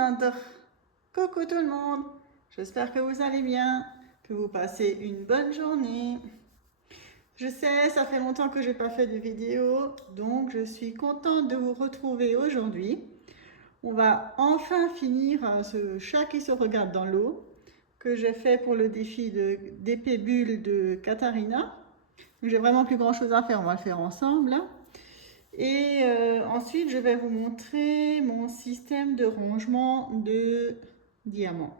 Alexandre. Coucou tout le monde. J'espère que vous allez bien, que vous passez une bonne journée. Je sais, ça fait longtemps que j'ai pas fait de vidéo, donc je suis contente de vous retrouver aujourd'hui. On va enfin finir ce chat qui se regarde dans l'eau que j'ai fait pour le défi d'épée bulle de Katharina. J'ai vraiment plus grand chose à faire, on va le faire ensemble. Et ensuite, je vais vous montrer mon système de rangement de diamants.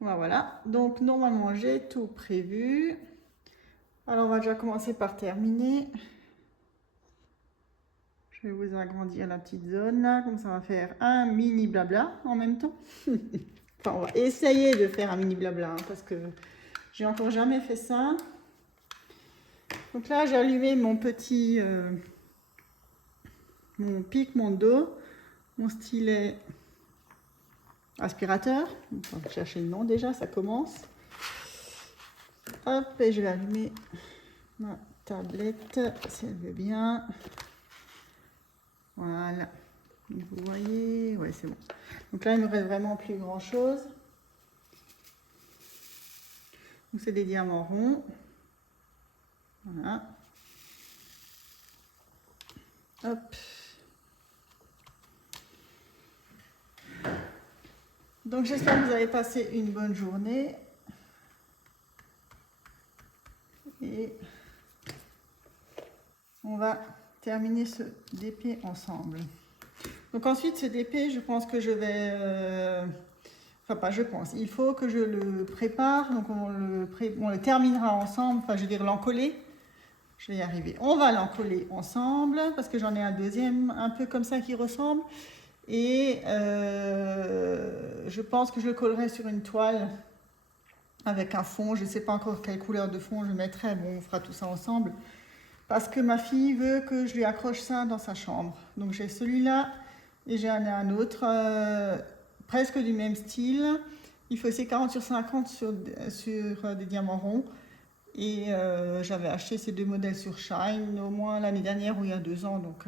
Voilà, donc normalement j'ai tout prévu. Alors on va déjà commencer par terminer. Je vais vous agrandir la petite zone là, comme ça on va faire un mini blabla en même temps. Enfin, on va essayer de faire un mini blabla hein, parce que j'ai encore jamais fait ça. Donc là j'ai allumé mon petit mon pic, mon dos, mon stylet aspirateur. On va chercher le nom déjà, ça commence. Hop, et je vais allumer ma tablette si elle veut bien. Voilà. Vous voyez, ouais, c'est bon. Donc là, il ne me reste vraiment plus grand chose. Donc c'est des diamants ronds. Voilà. Hop. Donc j'espère que vous avez passé une bonne journée. Et on va terminer ce DP ensemble. Donc ensuite, ce DP, je pense que je vais... enfin, pas je pense. Il faut que je le prépare. Donc on le terminera ensemble. Enfin, je veux dire l'encoller. Je vais y arriver. On va l'encoller ensemble parce que j'en ai un deuxième un peu comme ça qui ressemble. Et je pense que je le collerai sur une toile avec un fond. Je ne sais pas encore quelle couleur de fond je mettrai. Bon, on fera tout ça ensemble. Parce que ma fille veut que je lui accroche ça dans sa chambre. Donc j'ai celui-là et j'ai un autre presque du même style. Il faut aussi 40 sur 50 sur des diamants ronds. Et j'avais acheté ces deux modèles sur Shine au moins l'année dernière ou il y a 2 ans. Donc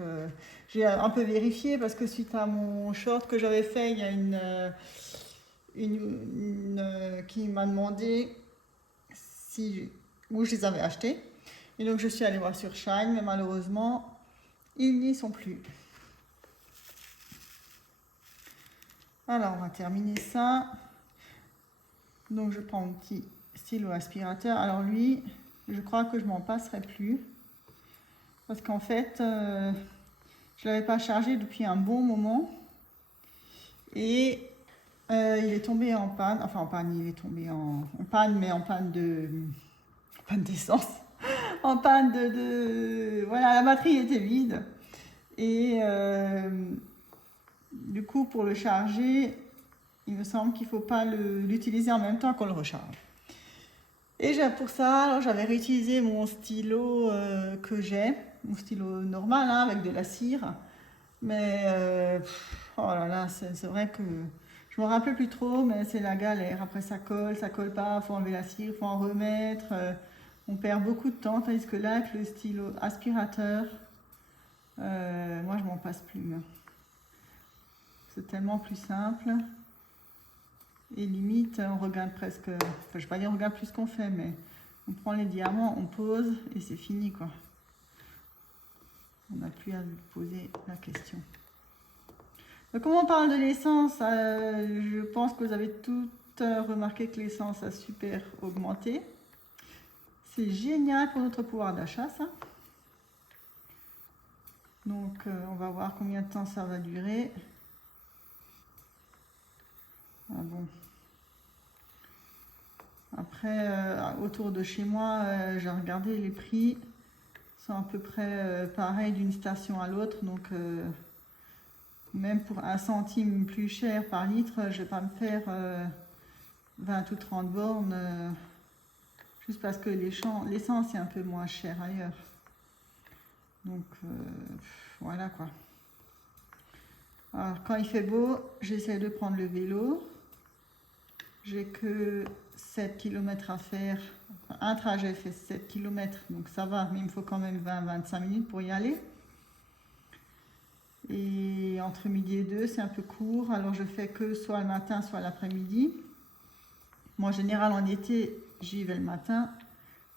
j'ai un peu vérifié parce que suite à mon short que j'avais fait, il y a une qui m'a demandé où je les avais achetés. Et donc je suis allée voir sur Shine, mais malheureusement, ils n'y sont plus. Alors on va terminer ça. Donc je prends mon petit stylo aspirateur. Alors lui, je crois que je m'en passerai plus. Parce qu'en fait, je ne l'avais pas chargé depuis un bon moment. Et il est tombé en panne. Enfin en panne, il est tombé en panne, mais en panne d'essence. En panne voilà, la batterie était vide. Et du coup, pour le charger, il me semble qu'il ne faut pas l'utiliser en même temps qu'on le recharge. Et pour ça, alors j'avais réutilisé mon stylo que j'ai, mon stylo normal hein, avec de la cire. Mais oh là là, c'est vrai que je me rappelle plus trop, mais c'est la galère. Après ça colle pas, faut enlever la cire, faut en remettre. On perd beaucoup de temps, tandis que là, avec le stylo aspirateur, moi je m'en passe plus. Hein. C'est tellement plus simple. Et limite, on regarde presque, enfin je ne vais pas dire on regarde plus ce qu'on fait, mais on prend les diamants, on pose et c'est fini quoi. On n'a plus à lui poser la question. Donc, comme on parle de l'essence, je pense que vous avez toutes remarqué que l'essence a super augmenté. C'est génial pour notre pouvoir d'achat ça. Donc on va voir combien de temps ça va durer. Ah bon. Après, autour de chez moi, j'ai regardé les prix. Sont à peu près pareils d'une station à l'autre. Donc, même pour 1 centime plus cher par litre, je ne vais pas me faire 20 ou 30 bornes. Juste parce que l'essence est un peu moins chère ailleurs. Donc, voilà quoi. Alors, quand il fait beau, j'essaie de prendre le vélo. J'ai que 7 km à faire. Un trajet fait 7 km, donc ça va, mais il me faut quand même 20-25 minutes pour y aller. Et entre midi et 2, c'est un peu court. Alors je fais que soit le matin, soit l'après-midi. Moi, en général, en été, j'y vais le matin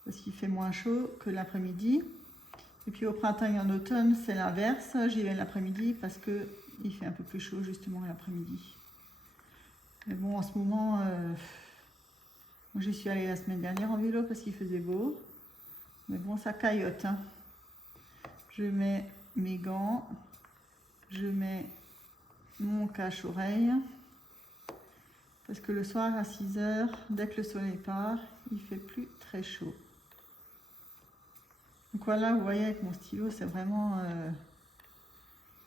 parce qu'il fait moins chaud que l'après-midi. Et puis au printemps et en automne, c'est l'inverse. J'y vais l'après-midi parce qu'il fait un peu plus chaud justement l'après-midi. Mais bon, en ce moment, j'y suis allée la semaine dernière en vélo parce qu'il faisait beau. Mais bon, ça caillote, hein. Je mets mes gants, je mets mon cache-oreille. Parce que le soir à 6 h, dès que le soleil part, il fait plus très chaud. Donc voilà, vous voyez avec mon stylo, c'est vraiment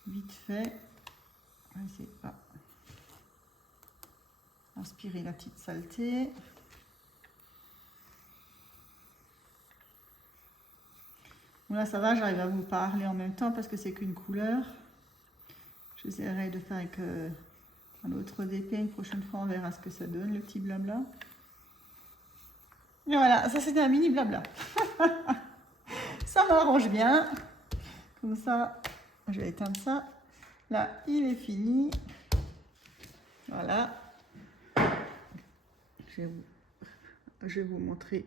vite fait. On va essayer de pas aspirer la petite saleté. Bon là ça va, j'arrive à vous parler en même temps parce que c'est qu'une couleur. J'essaierai de faire avec un autre DP une prochaine fois, on verra ce que ça donne, le petit blabla. Et voilà, ça c'était un mini blabla. Ça m'arrange bien. Comme ça, je vais éteindre ça. Là, il est fini. Voilà. Je vais vous montrer.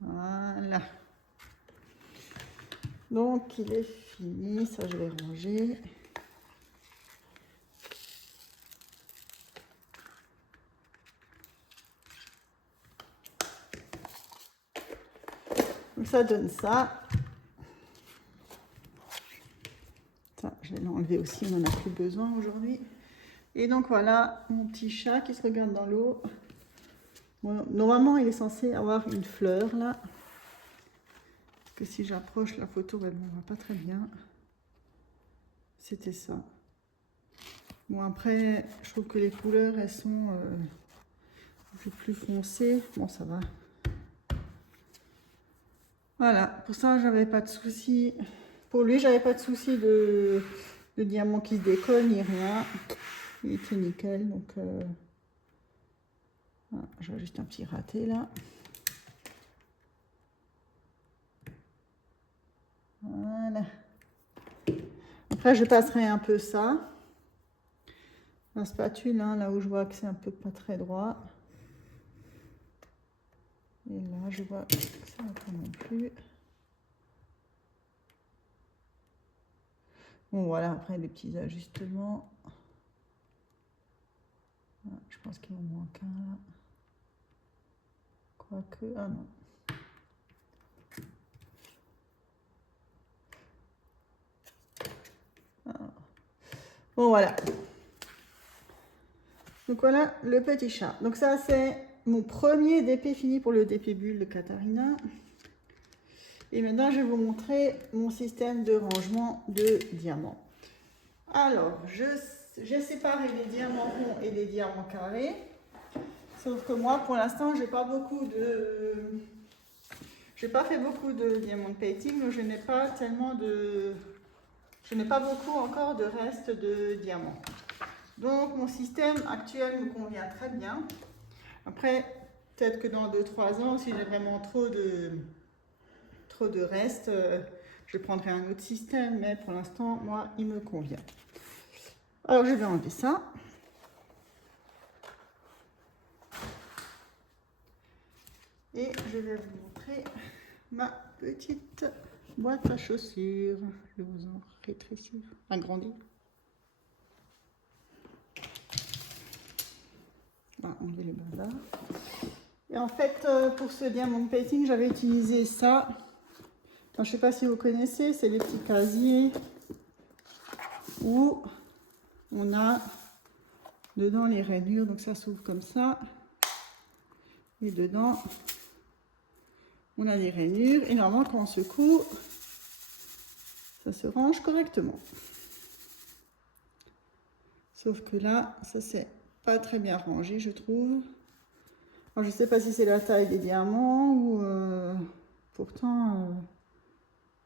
Voilà. Donc, il est fini. Ça, je vais ranger. Donc, ça donne ça. Ça, je vais l'enlever aussi. On n'en a plus besoin aujourd'hui. Et donc, voilà mon petit chat qui se regarde dans l'eau. Bon, normalement, il est censé avoir une fleur, là. Parce que si j'approche la photo, ben, on ne voit pas très bien. C'était ça. Bon, après, je trouve que les couleurs, elles sont un peu plus foncées. Bon, ça va. Voilà, pour ça, j'avais pas de souci. Pour lui, j'avais pas de souci de diamant qui se décolle, ni rien. Il était nickel, donc... Voilà, j'ai juste un petit raté, là. Voilà. Après, je passerai un peu ça. La spatule, hein, là où je vois que c'est un peu pas très droit. Et là, je vois que ça va pas non plus. Bon, voilà, après, des petits ajustements. Ah, je pense qu'il en manque un, là. Quoique... Ah non. Ah. Bon, voilà. Donc voilà le petit chat. Donc ça c'est mon premier DP fini pour le DP bulle de Katharina. Et maintenant je vais vous montrer mon système de rangement de diamants. Alors j'ai séparé les diamants ronds et les diamants carrés. Sauf que moi pour l'instant j'ai pas fait beaucoup de diamant painting, donc je n'ai pas beaucoup encore de reste de diamants. Donc mon système actuel me convient très bien. Après, peut-être que dans 2-3 ans, si j'ai vraiment trop de reste, je prendrai un autre système, mais pour l'instant, moi, il me convient. Alors, je vais enlever ça. Et je vais vous montrer ma petite boîte à chaussures. Je vais vous en rétrécir, agrandir. On va enlever le bazar. Et en fait, pour ce diamond painting, j'avais utilisé ça. Enfin, je ne sais pas si vous connaissez, c'est les petits casiers où on a dedans les rainures. Donc ça s'ouvre comme ça. Et dedans, on a des rainures. Et normalement, quand on secoue, ça se range correctement. Sauf que là, ça c'est pas très bien rangé, je trouve. Alors, je ne sais pas si c'est la taille des diamants ou pourtant,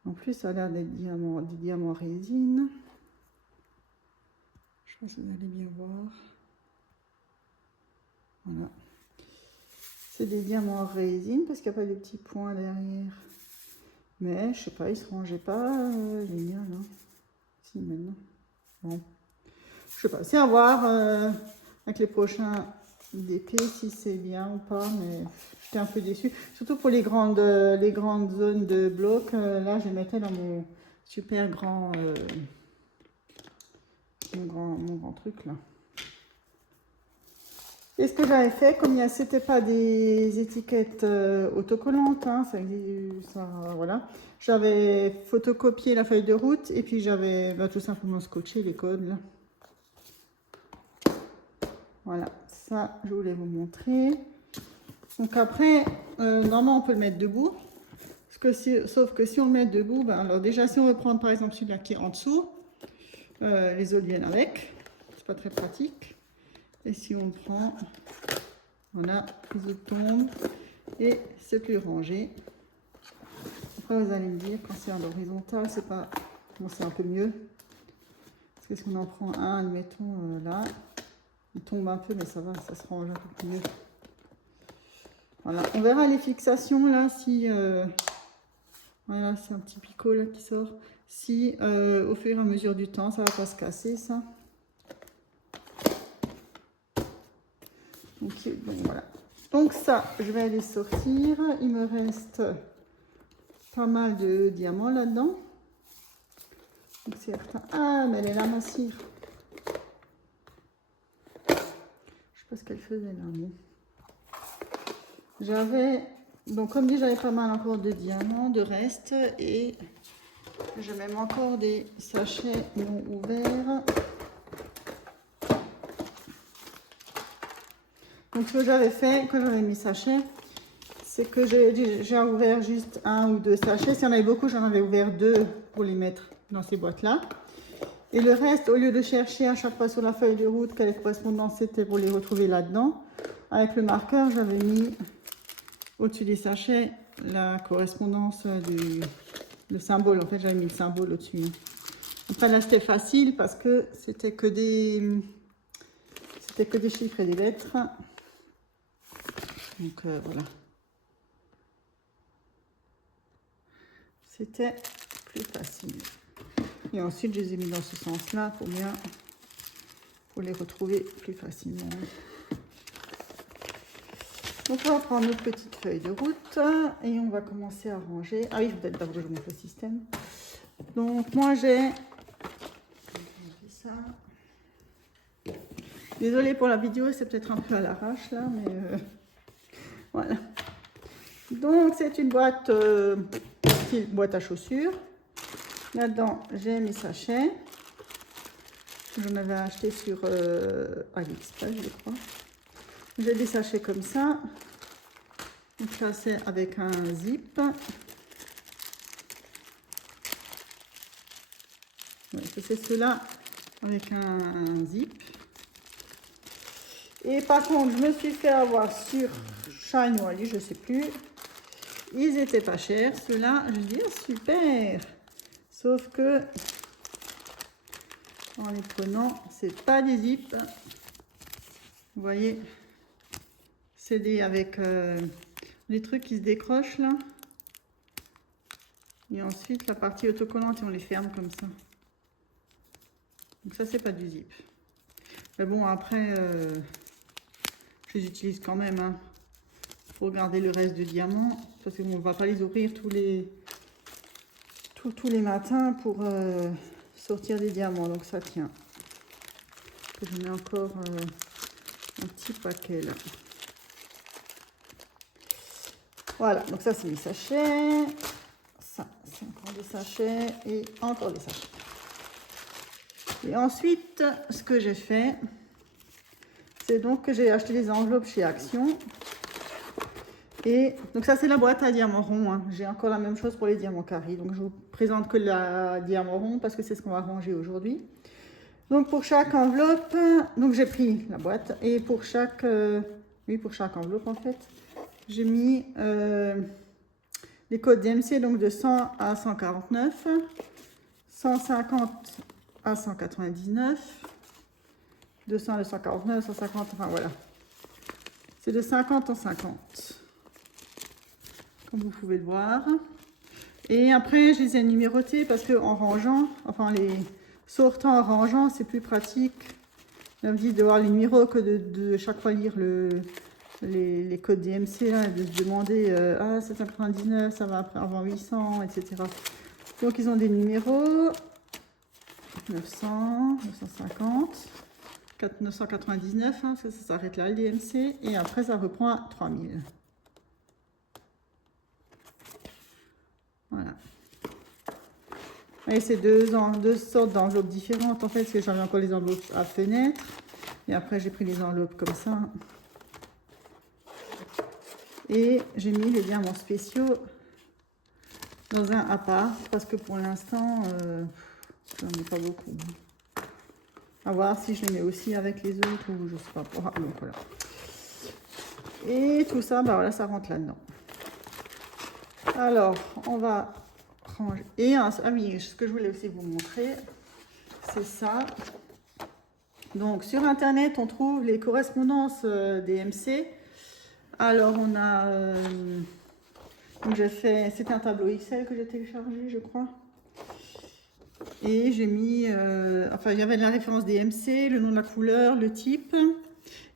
en plus, ça a l'air d'être des diamants résine. Je pense que vous allez bien voir. Voilà. C'est des diamants résine parce qu'il n'y a pas de petits points derrière. Mais je sais pas, il se rangeait pas génial. Hein. Si, maintenant. Bon. Je sais pas, c'est à voir avec les prochains DP si c'est bien ou pas, mais j'étais un peu déçue. Surtout pour les grandes zones de blocs. Là, je les mettais dans mon super grand, mon grand truc là. Et ce que j'avais fait, comme c'était pas des étiquettes autocollantes, hein, voilà, j'avais photocopié la feuille de route et puis j'avais tout simplement scotché les codes là. Voilà, ça je voulais vous montrer. Donc après, normalement on peut le mettre debout. Sauf que si on le met debout, ben, alors déjà si on veut prendre par exemple celui-là qui est en dessous, les autres viennent avec. C'est pas très pratique. Et si on le prend, voilà, les autres tombent et c'est plus rangé. Après vous allez me dire, quand c'est à l'horizontale, c'est pas... Bon, c'est un peu mieux. Parce que si on en prend un, admettons là, il tombe un peu, mais ça va, ça se range un peu plus mieux. Voilà, on verra les fixations là, si... voilà, c'est un petit picot là qui sort. Si au fur et à mesure du temps, ça va pas se casser ça. Donc voilà. Donc ça, je vais les sortir. Il me reste pas mal de diamants là-dedans. Ah, mais elle est là, ma cire. Je sais pas ce qu'elle faisait là. Bon. J'avais, donc comme dit, j'avais pas mal encore de diamants, de reste. Et j'ai même encore des sachets non ouverts. Donc ce que j'avais fait, quand j'avais mis sachets, c'est que j'ai ouvert juste un ou deux sachets. S'il y en avait beaucoup, j'en avais ouvert deux pour les mettre dans ces boîtes-là. Et le reste, au lieu de chercher à chaque fois sur la feuille de route quelle correspondance c'était pour les retrouver là-dedans, avec le marqueur, j'avais mis au-dessus des sachets la correspondance le symbole. En fait, j'avais mis le symbole au-dessus. Après là, c'était facile parce que c'était que des chiffres et des lettres. Donc voilà. C'était plus facile. Et ensuite, je les ai mis dans ce sens-là pour les retrouver plus facilement. Donc, on va prendre notre petite feuille de route et on va commencer à ranger. Ah oui, il faut peut-être d'abord que je montre le système. Donc, moi, j'ai ça. Désolée pour la vidéo, c'est peut-être un peu à l'arrache là, mais voilà. Donc, c'est une boîte, boîte à chaussures. Là-dedans, j'ai mes sachets. J'en avais acheté sur AliExpress, je crois. J'ai des sachets comme ça. Donc là, c'est avec un zip. Ouais, c'est ceux-là avec un zip. Et par contre, je me suis fait avoir sur Shine ou Ali, je ne sais plus. Ils étaient pas chers. Ceux-là, je dis, oh, super. Sauf que, en les prenant, c'est pas des zips. Vous voyez, c'est des avec les trucs qui se décrochent là. Et ensuite, la partie autocollante, et on les ferme comme ça. Donc ça, c'est pas du zip. Mais bon, après, je les utilise quand même hein, pour garder le reste de diamants. Parce qu'on ne va pas les ouvrir tous les matins pour sortir des diamants. Donc ça tient. Je mets encore un petit paquet là. Voilà, donc ça c'est mes sachets. Ça, c'est encore des sachets et encore des sachets. Et ensuite, ce que j'ai fait, c'est donc que j'ai acheté des enveloppes chez Action. Et donc ça c'est la boîte à diamants ronds. Hein. J'ai encore la même chose pour les diamants carrés. Donc je vous présente que la diamant rond parce que c'est ce qu'on va ranger aujourd'hui. Donc pour chaque enveloppe, donc j'ai pris la boîte et pour chaque, pour chaque enveloppe en fait, j'ai mis les codes DMC donc de 100 à 149, 150 à 199, 200 à 149, 150, enfin voilà. C'est de 50 en 50. Comme vous pouvez le voir. Et après, je les ai numérotés parce qu'en rangeant, enfin les sortant en rangeant, c'est plus pratique. On me dit de voir les numéros que de chaque fois lire les codes DMC, là, de se demander ah 799, ça va après avant 800, etc. Donc ils ont des numéros 900, 950, 999, hein, parce que ça s'arrête là le DMC, et après ça reprend à 3000. Voilà. Et c'est deux sortes d'enveloppes différentes en fait, parce que j'avais encore les enveloppes à fenêtre, et après j'ai pris les enveloppes comme ça. Et j'ai mis les diamants spéciaux dans un à part, parce que pour l'instant, j'en ai pas beaucoup. À voir si je les mets aussi avec les autres ou je sais pas. Ah, donc voilà. Et tout ça, bah voilà, ça rentre là-dedans. Alors, on va ranger. Et ah oui, ce que je voulais aussi vous montrer, c'est ça. Donc, sur Internet, on trouve les correspondances DMC. Alors, on a... donc, j'ai fait... C'était un tableau Excel que j'ai téléchargé, je crois. Et j'ai mis... enfin, il y avait la référence DMC, le nom de la couleur, le type.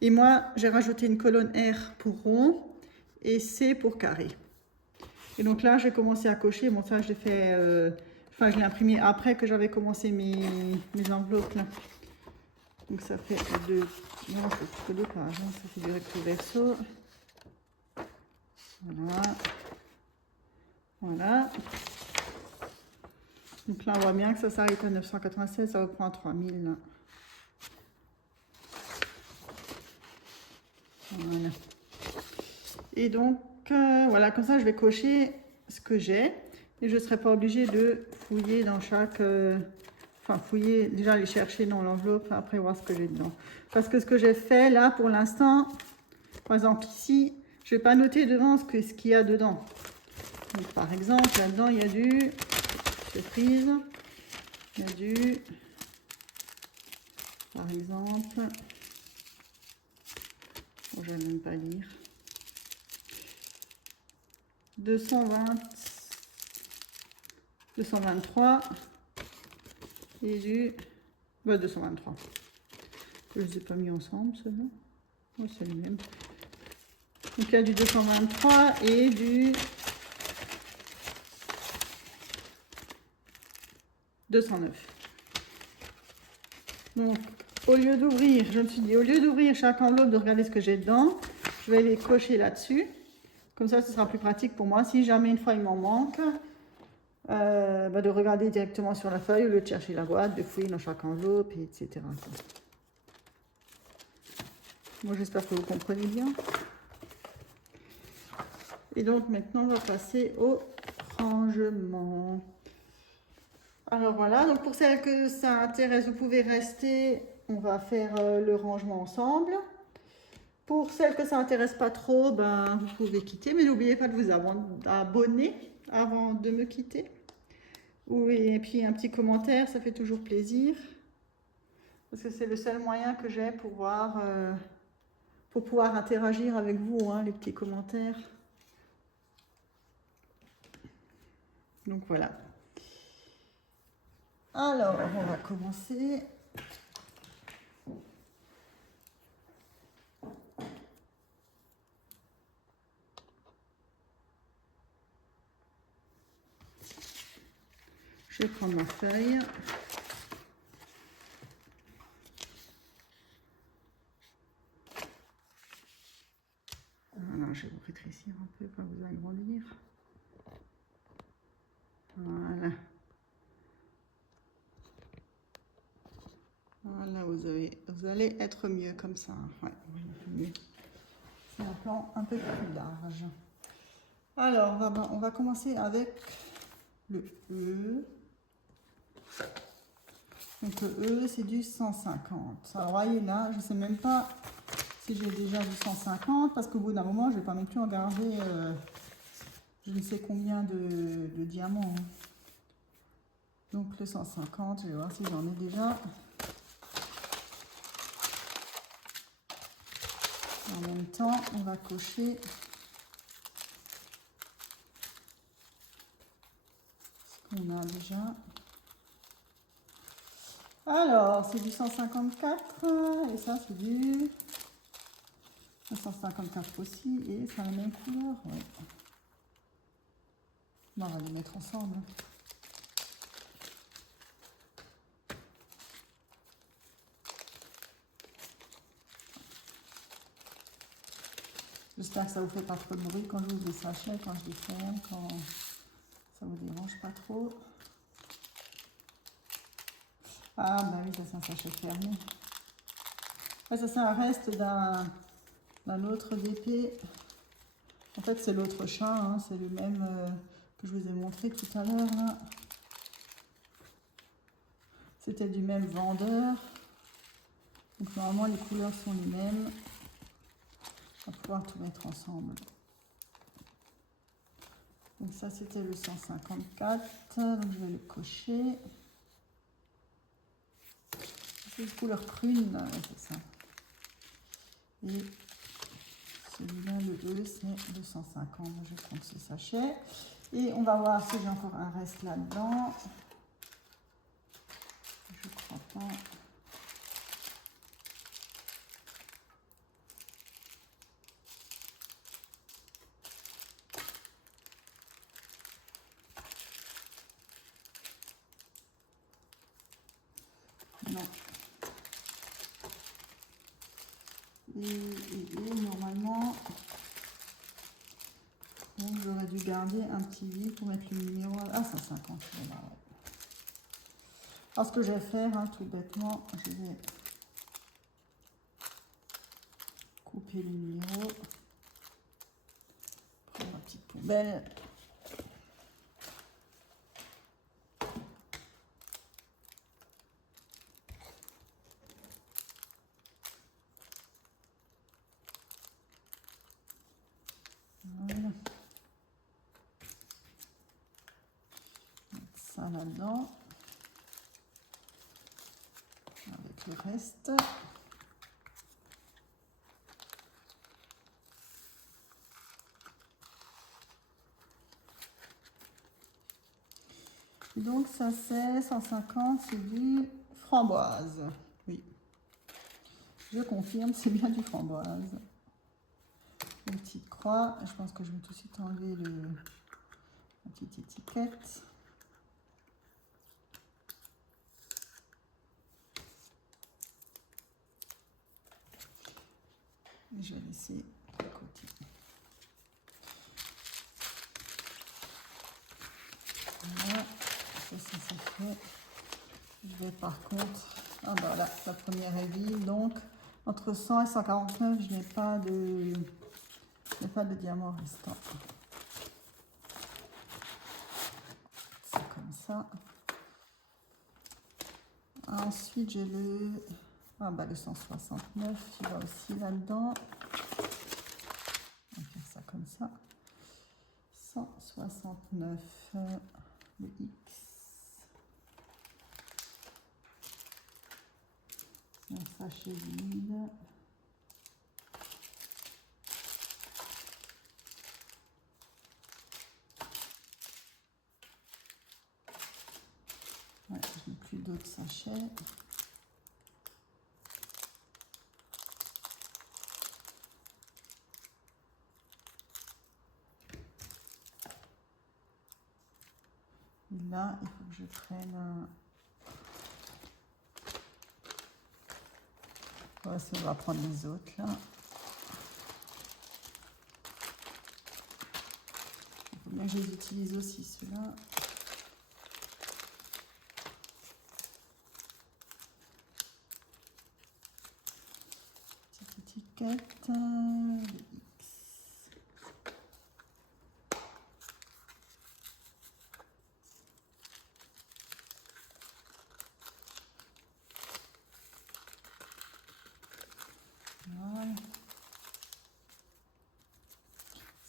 Et moi, j'ai rajouté une colonne R pour rond et C pour carré. Et donc là, j'ai commencé à cocher. Bon, ça, je l'ai fait... enfin, je l'ai imprimé après que j'avais commencé mes enveloppes, là. Donc, ça fait deux... Non, c'est que deux pages. Hein. Ça fait du recto verso. Voilà. Voilà. Donc là, on voit bien que ça s'arrête à 996. Ça reprend à 3000, là. Voilà. Et donc, voilà, comme ça, je vais cocher ce que j'ai. Et je ne serai pas obligée de fouiller dans chaque... enfin, fouiller, déjà aller chercher dans l'enveloppe, après voir ce que j'ai dedans. Parce que ce que j'ai fait, là, pour l'instant, par exemple, ici, je ne vais pas noter devant ce qu'il y a dedans. Donc, par exemple, là-dedans, il y a du... surprise. Il y a du... par exemple... bon, je ne vais même pas lire. 223 et du 223. Je ne les ai pas mis ensemble, ceux-là. Oh, c'est le même. Donc il y a du 223 et du 209. Donc au lieu d'ouvrir, je me suis dit, au lieu d'ouvrir chaque enveloppe, de regarder ce que j'ai dedans, je vais les cocher là-dessus. Comme ça, ce sera plus pratique pour moi. Si jamais une fois il m'en manque, de regarder directement sur la feuille au lieu de chercher la boîte, de fouiller dans chaque enveloppe, etc. Moi, j'espère que vous comprenez bien. Et donc, maintenant, on va passer au rangement. Alors, voilà. Donc, pour celles que ça intéresse, vous pouvez rester. On va faire le rangement ensemble. Pour celles que ça n'intéresse pas trop, ben, vous pouvez quitter. Mais n'oubliez pas de vous abonner avant de me quitter. Oui, et puis un petit commentaire, ça fait toujours plaisir. Parce que c'est le seul moyen que j'ai pour pouvoir interagir avec vous, hein, les petits commentaires. Donc voilà. Alors, on va commencer. Je vais prendre ma feuille. Voilà, je vais vous rétrécir un peu, pas vous agrandir. Voilà. Voilà, vous allez être mieux comme ça. Ouais, mieux. C'est un plan un peu plus large. Alors, on va commencer avec le E. Donc le E, c'est du 150. Alors, voyez là, je ne sais même pas si j'ai déjà du 150, parce qu'au bout d'un moment, je ne vais pas non plus en garder je ne sais combien de diamants. Hein. Donc le 150, je vais voir si j'en ai déjà. En même temps, on va cocher On a déjà. Alors, c'est du 154 et ça c'est du 154 aussi et c'est la même couleur. Ouais. On va les mettre ensemble. J'espère que ça vous fait pas trop de bruit quand j'ouvre les sachets, quand je les ferme, quand ça vous dérange pas trop. Ah bah oui, ça c'est un sachet fermé. Ouais, ça c'est un reste d'un autre DP. En fait c'est l'autre chat, hein, c'est le même que je vous ai montré tout à l'heure là. C'était du même vendeur. Donc normalement les couleurs sont les mêmes. On va pouvoir tout mettre ensemble. Donc ça c'était le 154, donc je vais le cocher. C'est une couleur prune, c'est ça. Et celui-là, le E, c'est 250. Je compte ce sachet. Et on va voir si j'ai encore un reste là-dedans. Je crois pas. Non. Et normalement, j'aurais dû garder un petit vide pour mettre le numéro. Ah, 150. Voilà, ouais. Alors, ce que je vais faire, hein, tout bêtement, je vais couper le numéro. Prendre ma petite poubelle. Voilà. Mettre ça là-dedans. Avec le reste. Donc ça c'est 150, c'est du framboise. Oui, je confirme, c'est bien du framboise. Une petite croix, je pense que je vais tout de suite enlever la petite étiquette. Et je vais laisser de côté. Voilà, ça fait. Je vais par contre, ah bah voilà, la première est vide, donc entre 100 et 149, je n'ai pas de diamant restant. C'est comme ça. Ensuite, j'ai le 169 qui va aussi là-dedans. On va faire ça comme ça. 169, le X. Un sachet vide. Ouais, je n'ai plus d'autres sachets. Et là, il faut que je prenne un... Ouais, on va prendre les autres là. Il faut bien que je les utilise aussi, ceux-là. Petite étiquette, le X. Voilà.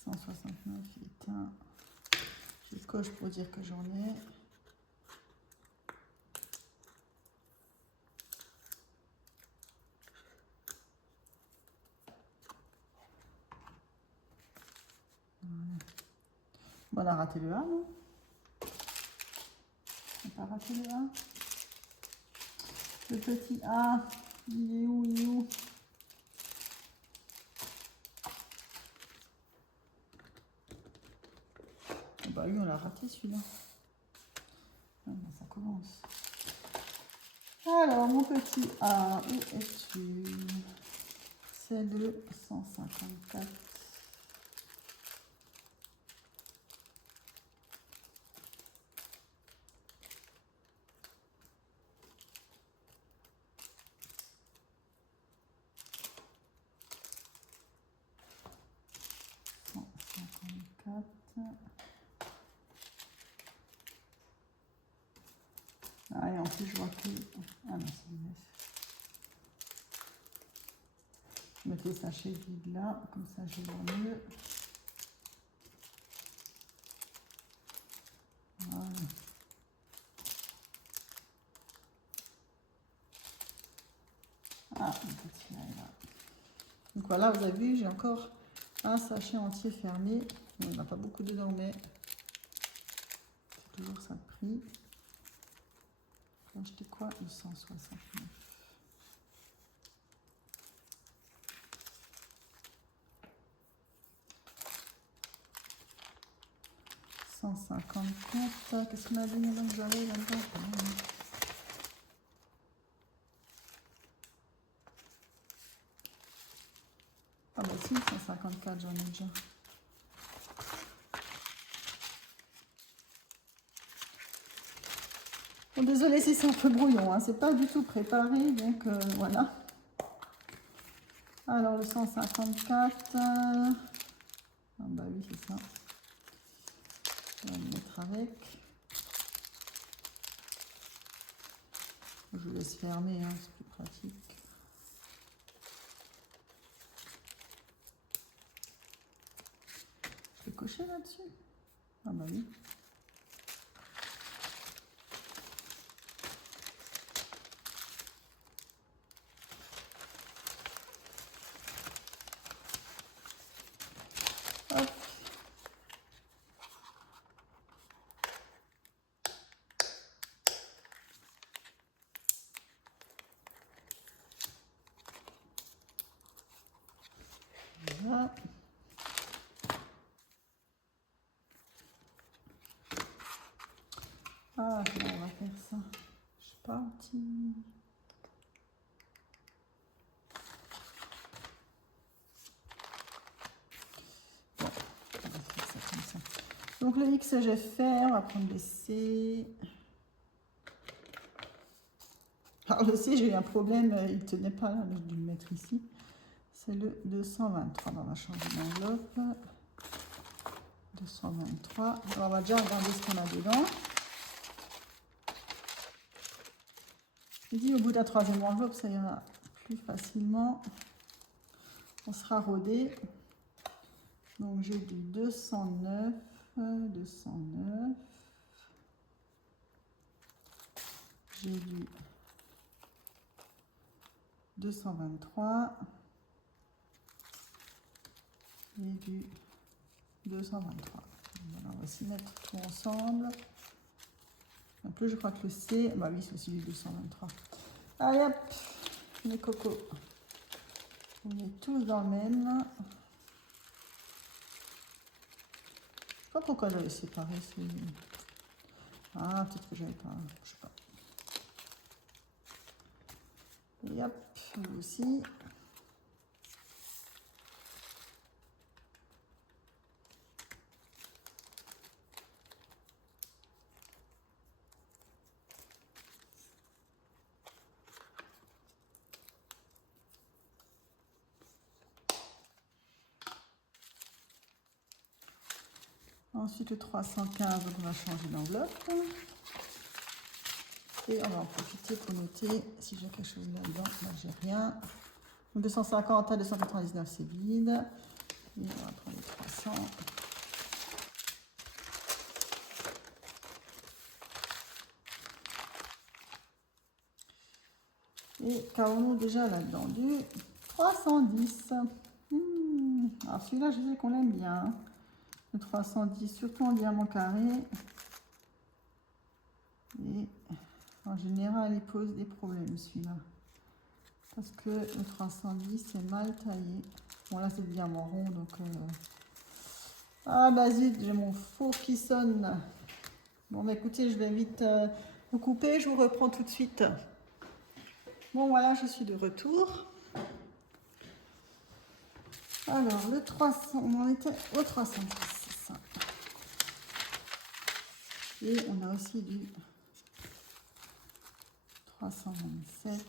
169 éteint. Je coche pour dire que j'en ai. Voilà. Bon, on a raté le A, non? pas raté le A. Le petit A, il est où, il est où? Oh bah oui, on l'a raté celui-là. Ah, ben, ça commence. Alors, mon petit A, où es-tu? C'est le 154. Ah, et en plus, je vois que... Ah non, c'est le 9. Je mettais le sachet vide là, comme ça je vois mieux. Voilà. Ah, le petit là est là. Donc voilà, vous avez vu, j'ai encore un sachet entier fermé. Bon, il n'y en a pas beaucoup dedans, mais c'est toujours ça de prix. J'ai acheté quoi? Le 169. 154. Qu'est-ce qu'on a dit, madame Jolie là-dedans? Ah bah si, 154, j'en ai déjà. Bon, désolé si c'est un peu brouillon, hein, c'est pas du tout préparé, donc voilà. Alors le 154, ah bah oui c'est ça, on va le mettre avec. Je vous laisse fermer, hein, c'est plus pratique. Je vais cocher là-dessus. Ah bah oui. Hop. Voilà. Ah, comment on va faire ça? Je suis partie. Bon, on va faire ça comme ça. Donc le X, j'ai fait, on va prendre les C. Alors le C, j'ai eu un problème, il ne tenait pas là, j'ai dû le mettre ici. C'est le 223, on va changer d'enveloppe. 223, alors on va déjà regarder ce qu'on a dedans. Je dis au bout de la troisième enveloppe, ça ira plus facilement. On sera rodé. Donc j'ai du 209, 209. J'ai du 223 et du 223. Voilà, on va s'y mettre tout ensemble. Un peu, je crois que le C, bah oui, c'est aussi du 223. Allez hop, les cocos. On est tous dans le même. Je sais pas pourquoi j'avais séparé ces... Ah, peut-être que j'avais pas, je sais pas. Et hop, vous aussi. Ensuite, le 315, on va changer d'enveloppe. Et on va en profiter pour noter si j'ai quelque chose là-dedans. Là, j'ai rien. Donc 250 à 299, c'est vide. Et on va prendre les 300. Et qu'avons-nous déjà là-dedans? Du 310. Alors celui-là, je sais qu'on l'aime bien. Le 310, surtout en diamant carré. Et en général, il pose des problèmes celui-là. Parce que le 310 est mal taillé. Bon là c'est bien mon rond donc... Ah bah zut, j'ai mon four qui sonne. Bon bah écoutez, je vais vite vous couper, je vous reprends tout de suite. Bon voilà, je suis de retour. Alors le 300, on en était au 310, c'est ça. Et on a aussi du 327.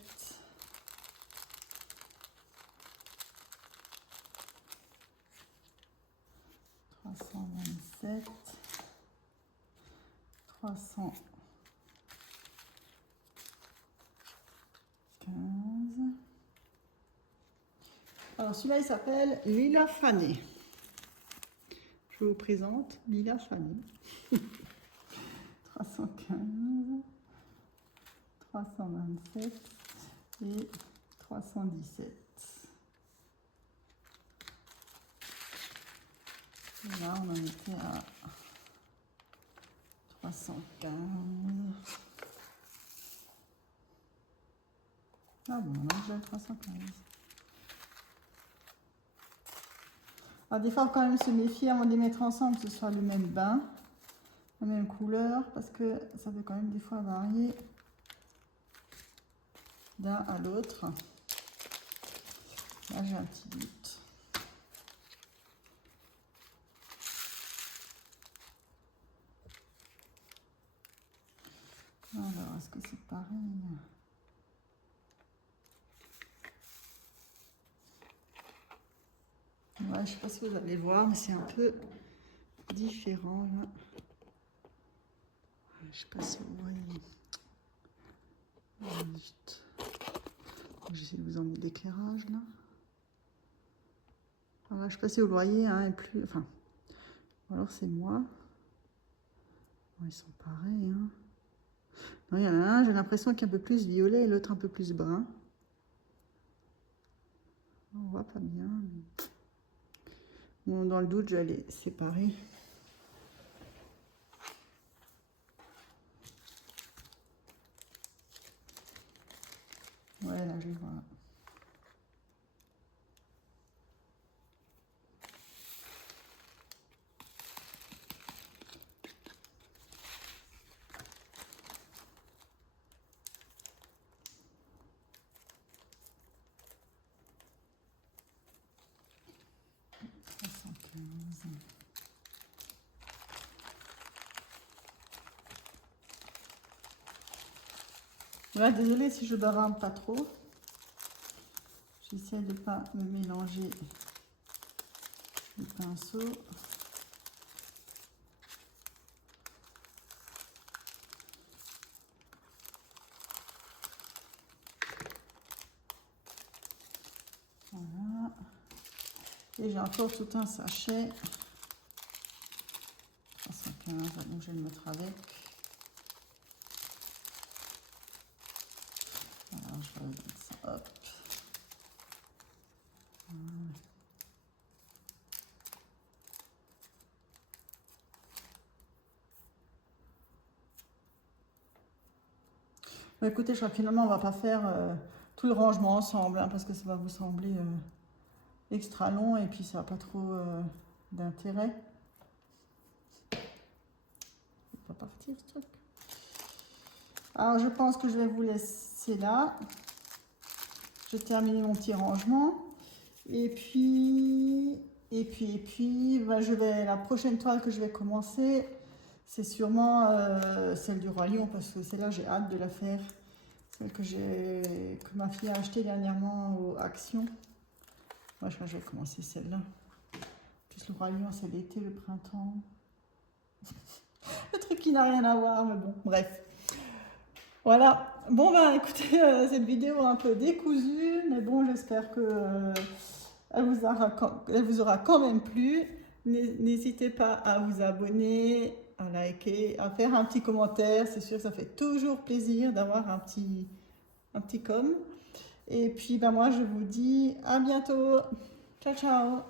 327, 315. Alors celui-là il s'appelle Lila Fané. Je vous présente Lila Fané. 315, 327 et 317. Et là on en était à 315. Ah bon, on a déjà 315. Alors des fois, il faut quand même se méfier avant de les mettre ensemble, que ce soit le même bain, la même couleur, parce que ça peut quand même des fois varier d'un à l'autre. Là, j'ai un petit doute. Alors, est-ce que c'est pareil ? Ouais, je ne sais pas si vous allez voir, mais c'est un peu différent là. Je ne sais pas si vous voyez. J'essaie de vous emmener l'éclairage là. Voilà, je ne sais pas si vous voyez, hein, et plus. Enfin, ou alors c'est moi. Bon, ils sont pareils. Hein. Non, il y en a un, j'ai l'impression qu'il est un peu plus violet et l'autre un peu plus brun. On voit pas bien. Mais... Bon, dans le doute, j'allais les séparer. Ouais, là, je les vois. Ouais, désolée si je bavarde pas trop. J'essaie de ne pas me mélanger les pinceaux. Voilà. Et j'ai encore tout un sachet. 315, donc je vais le mettre avec. Voilà, je vais mettre ça, hop. Voilà. Bon, écoutez, je crois que finalement, on va pas faire tout le rangement ensemble, hein, parce que ça va vous sembler extra long et puis ça n'a pas trop d'intérêt. Il va partir ce truc. Alors, je pense que je vais vous laisser là. Je termine mon petit rangement. Et puis, bah, la prochaine toile que je vais commencer, c'est sûrement celle du Roi Lion, parce que celle-là, j'ai hâte de la faire. Celle que ma fille a achetée dernièrement au Action. Moi, je crois que je vais commencer celle-là. Plus le Roi Lion, c'est l'été, le printemps. Le truc qui n'a rien à voir, mais bon, bref. Voilà. Bon, ben, écoutez, cette vidéo un peu décousue, mais bon, j'espère que elle vous aura quand même plu. N'hésitez pas à vous abonner, à liker, à faire un petit commentaire. C'est sûr que ça fait toujours plaisir d'avoir un petit com. Et puis, ben, moi, je vous dis à bientôt. Ciao, ciao.